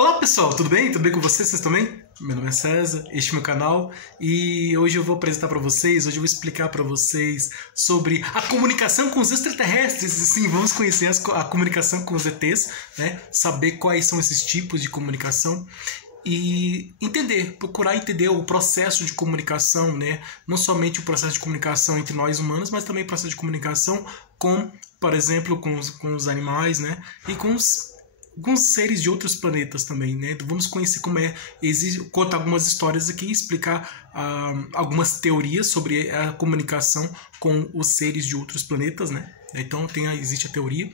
Olá pessoal, tudo bem? Tudo bem com vocês? Vocês também? Meu nome é César, este é meu canal e hoje eu vou apresentar para vocês, hoje eu vou explicar para vocês sobre a comunicação com os extraterrestres. Sim, vamos conhecer a comunicação com os ETs, né? Saber quais são esses tipos de comunicação e procurar entender o processo de comunicação, né? Não somente o processo de comunicação entre nós humanos, mas também o processo de comunicação com, por exemplo, com os animais, né? E com alguns seres de outros planetas também, né? Então, vamos conhecer contar algumas histórias aqui, explicar algumas teorias sobre a comunicação com os seres de outros planetas, né? Então existe a teoria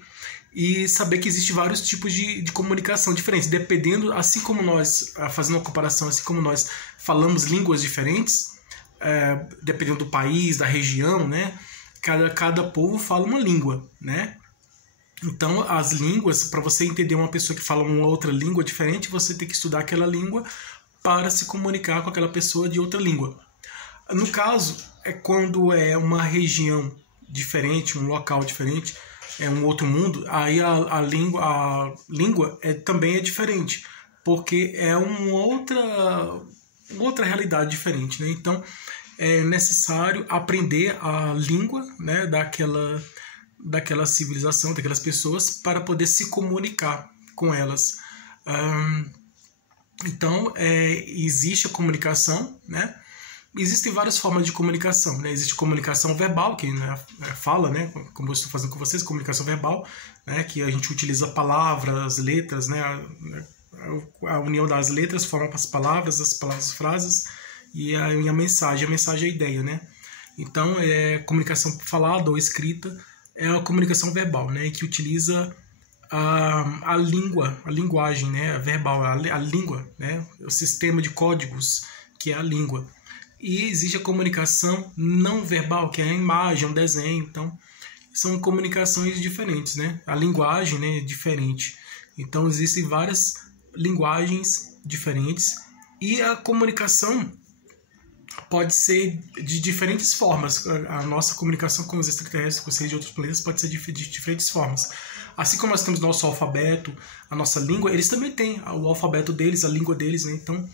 e saber que existe vários tipos de comunicação diferentes, dependendo, assim como nós, fazendo uma comparação, assim como nós falamos línguas diferentes, dependendo do país, da região, né? Cada povo fala uma língua, né? Então, as línguas, para você entender uma pessoa que fala uma outra língua diferente, você tem que estudar aquela língua para se comunicar com aquela pessoa de outra língua. No caso, é quando é uma região diferente, um local diferente, é um outro mundo, aí a língua também é diferente, porque é uma outra realidade diferente, né? Então, é necessário aprender a língua, né, daquela civilização, daquelas pessoas, para poder se comunicar com elas. Então, existe a comunicação, né? Existem várias formas de comunicação, né? Existe comunicação verbal, que, né, fala, né? Como eu estou fazendo com vocês, comunicação verbal, né? Que a gente utiliza palavras, letras, né? A união das letras forma as palavras as frases, e a mensagem é a ideia, né? Então, comunicação falada ou escrita é a comunicação verbal, né, que utiliza a linguagem, né, verbal, a língua, né, o sistema de códigos, que é a língua. E existe a comunicação não verbal, que é a imagem, o desenho. Então, são comunicações diferentes, né? A linguagem, né, é diferente. Então, existem várias linguagens diferentes e a comunicação pode ser de diferentes formas. A nossa comunicação com os extraterrestres, com os seres de outros planetas, pode ser de diferentes formas. Assim como nós temos nosso alfabeto, a nossa língua, eles também têm o alfabeto deles, a língua deles, né? Então,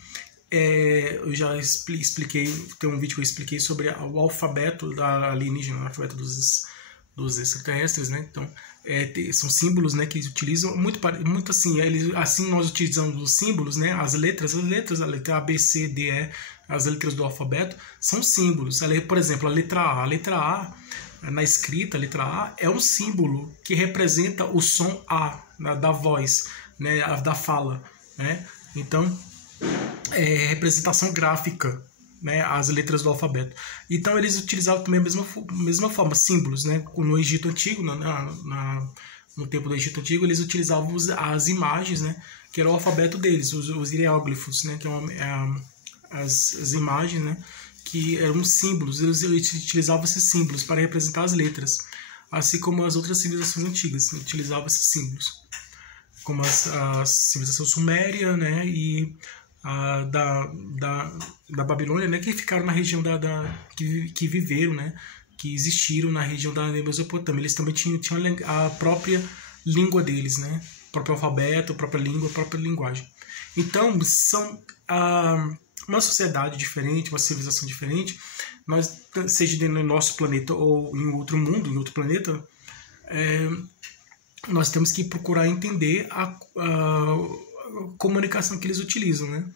eu já expliquei, tem um vídeo que eu expliquei sobre o alfabeto da alienígena, o alfabeto dos extraterrestres, né? Então, são símbolos, né, que eles utilizam muito assim, assim nós utilizamos os símbolos, né, as letras, a letra A, B, C, D, E, as letras do alfabeto são símbolos. Por exemplo, a letra A, na escrita, a letra A é um símbolo que representa o som A, da voz, né, da fala, né? Então, representação gráfica, né, as letras do alfabeto. Então eles utilizavam também a mesma forma, símbolos, né? No Egito Antigo, no tempo do Egito Antigo, eles utilizavam as imagens, né, que era o alfabeto deles, os hieróglifos, né, que as imagens, né, que eram símbolos. Eles utilizavam esses símbolos para representar as letras, assim como as outras civilizações antigas utilizavam esses símbolos, como a civilização suméria, né, e da Babilônia, né, que ficaram na região que viveram, né, que existiram na região da Mesopotâmia. Eles também tinham a própria língua deles, né, o próprio alfabeto, a própria língua, a própria linguagem. Então, são uma sociedade diferente, uma civilização diferente, seja dentro do nosso planeta ou em outro mundo, em outro planeta, nós temos que procurar entender a comunicação que eles utilizam, né?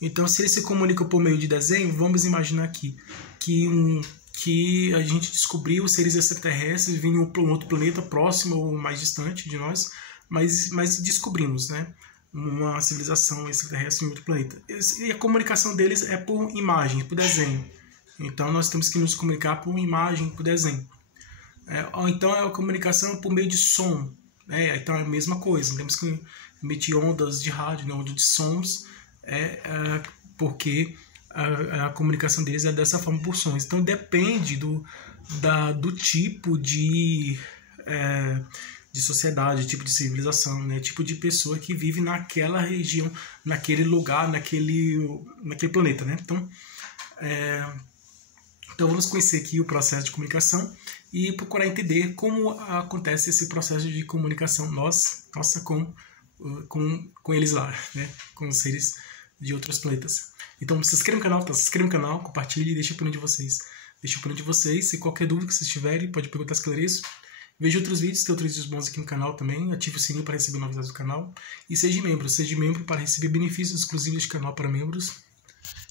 Então, se eles se comunicam por meio de desenho, vamos imaginar aqui que a gente descobriu os seres extraterrestres vinham para um outro planeta próximo ou mais distante de nós, mas descobrimos, né, uma civilização extraterrestre em outro planeta. E a comunicação deles é por imagem, por desenho. Então, nós temos que nos comunicar por imagem, por desenho. Ou então, é a comunicação por meio de som. Então, é a mesma coisa. Temos que emitir ondas de rádio, né, ondas de sons, porque a comunicação deles é dessa forma, por sons. Então, depende do tipo de sociedade, tipo de civilização, né, tipo de pessoa que vive naquela região, naquele lugar, naquele planeta, né? Então vamos conhecer aqui o processo de comunicação e procurar entender como acontece esse processo de comunicação nossa com com eles lá, né? Com os seres de outros planetas. Então se inscreva no canal, tá? Se inscreva no canal, compartilhe e deixa a opinião de vocês. Deixa a opinião de vocês. Se qualquer dúvida que vocês tiverem, pode perguntar, esclareço. Veja outros vídeos, tem outros vídeos bons aqui no canal também. Ative o sininho para receber novidades do canal. E seja membro para receber benefícios exclusivos do canal para membros.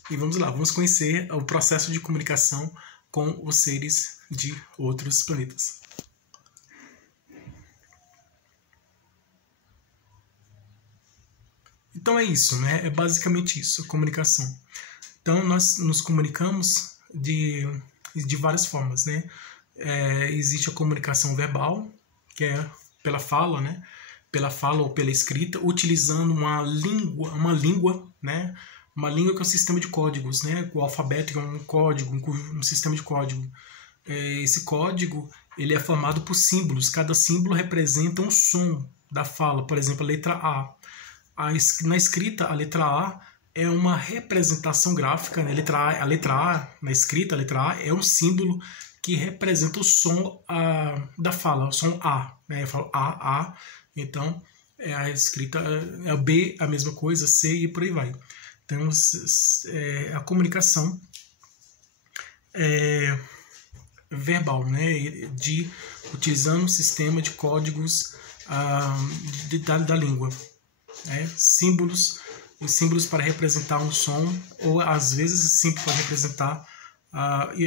E vamos lá, vamos conhecer o processo de comunicação com os seres de outros planetas. Então é isso, né? É basicamente isso, a comunicação. Então nós nos comunicamos de várias formas, né? Existe a comunicação verbal, que é pela fala, né? Pela fala ou pela escrita, utilizando uma língua, né? Uma língua que é um sistema de códigos, né? O alfabeto é um código, um sistema de código. Esse código ele é formado por símbolos. Cada símbolo representa um som da fala. Por exemplo, a letra A. Na escrita, a letra A é uma representação gráfica. Né? A letra A, na escrita, a letra A é um símbolo que representa o som da fala, o som A. Né? Eu falo A. Então, a escrita é B, a mesma coisa, C e por aí vai. Então, a comunicação verbal, né? Utilizando um sistema de códigos da língua. Símbolos, os símbolos para representar um som, ou às vezes símbolo para representar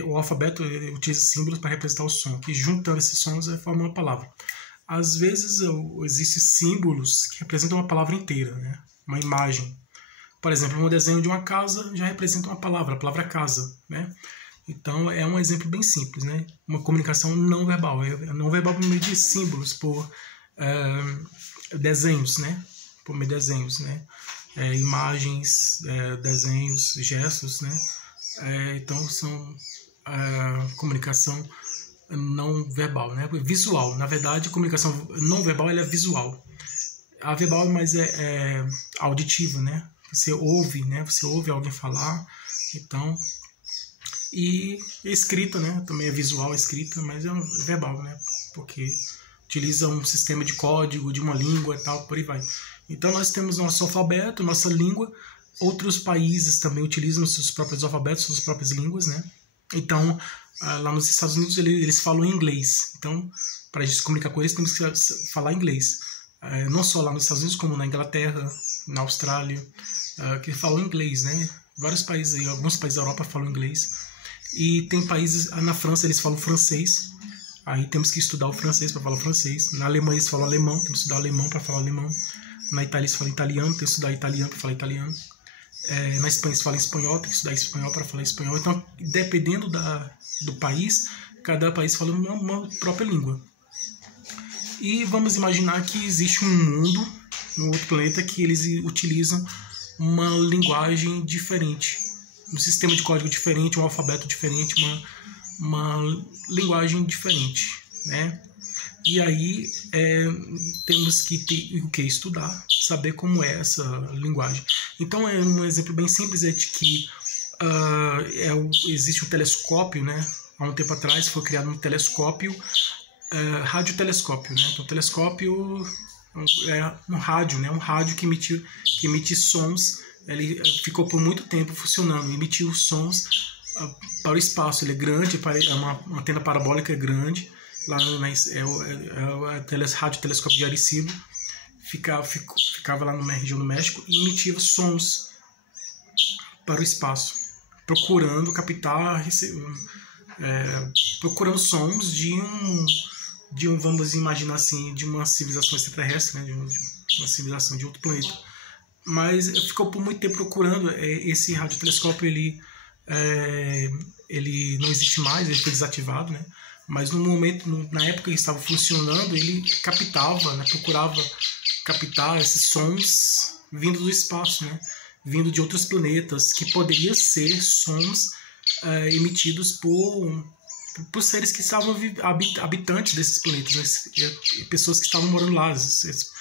o alfabeto utiliza símbolos para representar o som, que juntando esses sons formam uma palavra. Às vezes existem símbolos que representam uma palavra inteira, né? Uma imagem. Por exemplo, um desenho de uma casa já representa uma palavra, a palavra casa, né? Então é um exemplo bem simples, né? Uma comunicação não verbal, não verbal por meio de símbolos, por desenhos, né? Por meio de desenhos, né? Imagens, desenhos, gestos, né? Então são comunicação não verbal, né? Visual. Na verdade, a comunicação não verbal ela é visual. A verbal mais é auditiva, né? Você ouve, né? Você ouve alguém falar, então. E escrita, né? Também é visual, escrita, mas é verbal, né? Porque utiliza um sistema de código, de uma língua e tal, por aí vai. Então nós temos nosso alfabeto, nossa língua. Outros países também utilizam seus próprios alfabetos, suas próprias línguas, né? Então, lá nos Estados Unidos eles falam inglês. Então, para a gente se comunicar com eles, temos que falar inglês. Não só lá nos Estados Unidos, como na Inglaterra, na Austrália, que falam inglês, né? Vários países, alguns países da Europa falam inglês. E tem países, na França eles falam francês. Aí temos que estudar o francês para falar francês. Na Alemanha eles falam alemão, temos que estudar alemão para falar alemão. Na Itália eles falam italiano, tem que estudar italiano para falar italiano. Na Espanha eles falam espanhol, tem que estudar espanhol para falar espanhol. Então, dependendo do país, cada país fala uma própria língua. E vamos imaginar que existe um mundo, um outro planeta, que eles utilizam uma linguagem diferente, um sistema de código diferente, um alfabeto diferente, uma linguagem diferente, né? E aí temos que estudar, saber como é essa linguagem. Então um exemplo bem simples é de que existe um telescópio, né? Há um tempo atrás foi criado um telescópio, radiotelescópio, né? Então o telescópio é um rádio, né? Um rádio que emite sons. Ele ficou por muito tempo funcionando, emitiu sons para o espaço. Ele é grande, é uma antena parabólica grande. Lá é o radiotelescópio de Arecibo, ficava lá na região do México e emitia sons para o espaço, procurando captar, procurando sons de vamos imaginar assim, de uma civilização extraterrestre, né, de uma civilização de outro planeta. Mas ficou por muito tempo procurando. Esse radiotelescópio ele não existe mais, ele foi desativado, né? Mas na época que estava funcionando, ele captava, né, procurava captar esses sons vindo do espaço, né, vindo de outros planetas, que poderiam ser sons emitidos por seres que estavam habitantes desses planetas, né, pessoas que estavam morando lá, esses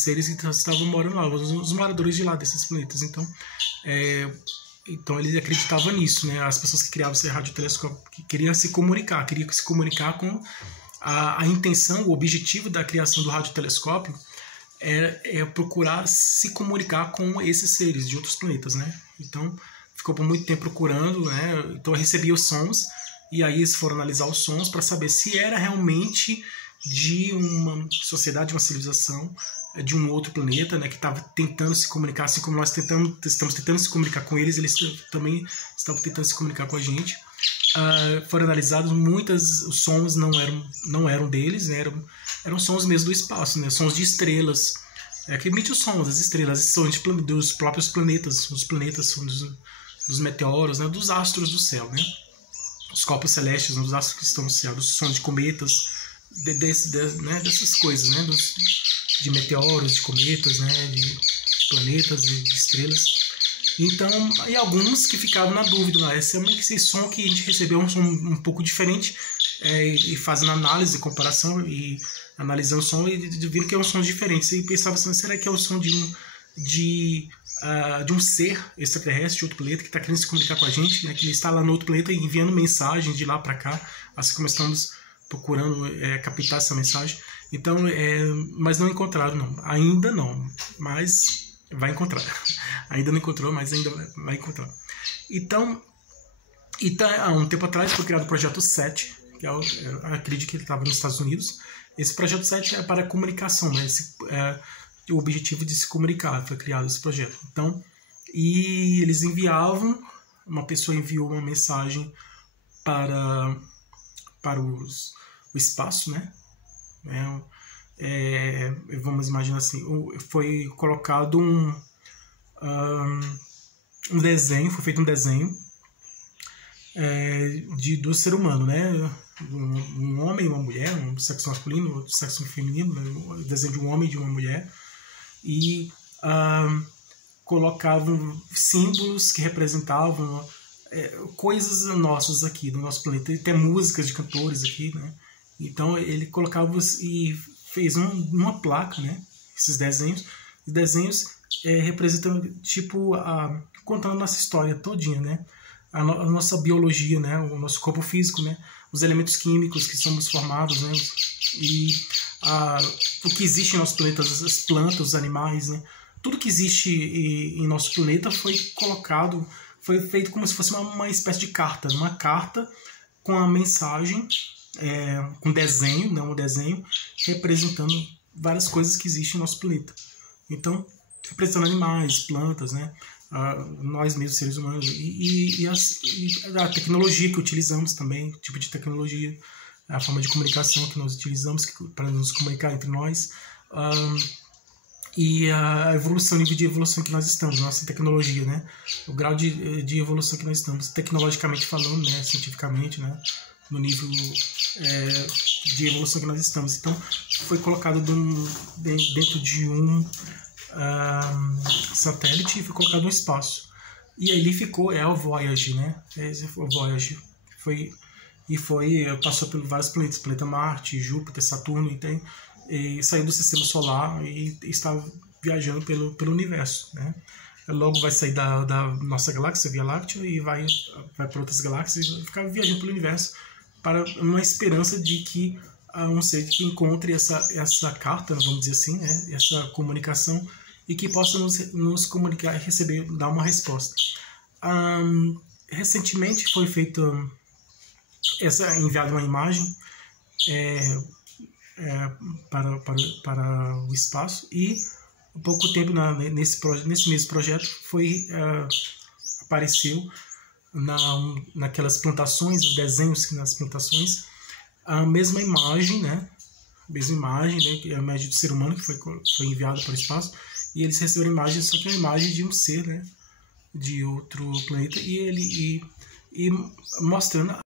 seres que estavam morando lá, os moradores de lá desses planetas. Então ele acreditava nisso, né? As pessoas que criavam esse radiotelescópio queriam se comunicar com a intenção, o objetivo da criação do radiotelescópio é procurar se comunicar com esses seres de outros planetas, né? Então, ficou por muito tempo procurando, né? Então, eu recebia os sons, e aí eles foram analisar os sons para saber se era realmente de uma sociedade, de uma civilização, de um outro planeta, né, que estava tentando se comunicar, assim como nós estamos tentando se comunicar com eles, eles também estavam tentando se comunicar com a gente. Foram analisados, os sons não eram deles, né, eram sons mesmo do espaço, né, sons de estrelas, que emite os sons das estrelas, são dos próprios planetas, os planetas são dos meteoros, né, dos astros do céu, né, os corpos celestes, né, dos astros que estão no céu, dos sons de cometas, né, dessas coisas, né, de meteoros, de cometas, né, de planetas, de estrelas. Então, e alguns que ficavam na dúvida, esse som que a gente recebeu é um som um pouco diferente, e fazendo análise, comparação e analisando o som, e viram que é um som diferente. E pensava assim, será que é o som de um ser extraterrestre de outro planeta que está querendo se comunicar com a gente, né, que ele está lá no outro planeta enviando mensagens de lá para cá, assim como estamos procurando captar essa mensagem. Então, mas não encontraram, não. Ainda não, mas vai encontrar. Ainda não encontrou, mas ainda vai encontrar. Então, há um tempo atrás foi criado o Projeto 7, que eu acredito que ele estava nos Estados Unidos. Esse Projeto 7 é para comunicação, né? O objetivo de se comunicar, foi criado esse projeto. Então, e eles uma pessoa enviou uma mensagem para o espaço, né? Vamos imaginar assim, foi colocado um desenho, foi feito um desenho do ser humano, né? Um homem e uma mulher, um sexo masculino, outro sexo feminino, né? Um desenho de um homem e de uma mulher, e colocavam símbolos que representavam coisas nossas aqui do nosso planeta, e até músicas de cantores aqui, né? Então ele colocava e fez uma placa, né? Esses desenhos. Os desenhos representam, tipo, contando a nossa história todinha, né? A nossa biologia, né? O nosso corpo físico, né? Os elementos químicos que somos formados, né? E o que existe em nosso planeta, as plantas, os animais, né? Tudo que existe em nosso planeta foi feito como se fosse uma espécie de carta, uma carta com a mensagem, com desenho, não um desenho, representando várias coisas que existem no nosso planeta. Então, representando animais, plantas, né? Nós mesmos, seres humanos, e a tecnologia que utilizamos também, o tipo de tecnologia, a forma de comunicação que nós utilizamos para nos comunicar entre nós, e a evolução, o nível de evolução que nós estamos, nossa tecnologia, né? O grau de evolução que nós estamos, tecnologicamente falando, né? Cientificamente, né? No nível de evolução que nós estamos. Então, foi colocado dentro de um satélite e foi colocado no espaço. E ali ficou, o Voyager, né? O Voyager passou por vários planetas, planeta Marte, Júpiter, Saturno, e saiu do sistema solar e está viajando pelo universo, né? Logo vai sair da nossa galáxia, Via Láctea, e vai para outras galáxias e ficar viajando pelo universo para uma esperança de que um ser que encontre essa carta, vamos dizer assim, né? Essa comunicação, e que possa nos comunicar e dar uma resposta. Recentemente foi enviada uma imagem para o espaço, e há pouco tempo nesse mesmo projeto apareceu naquelas plantações, os desenhos nas plantações, a mesma imagem, né? Que é a imagem do ser humano que foi enviada para o espaço, e eles receberam a imagem, só que é a imagem de um ser, né? De outro planeta, e mostrando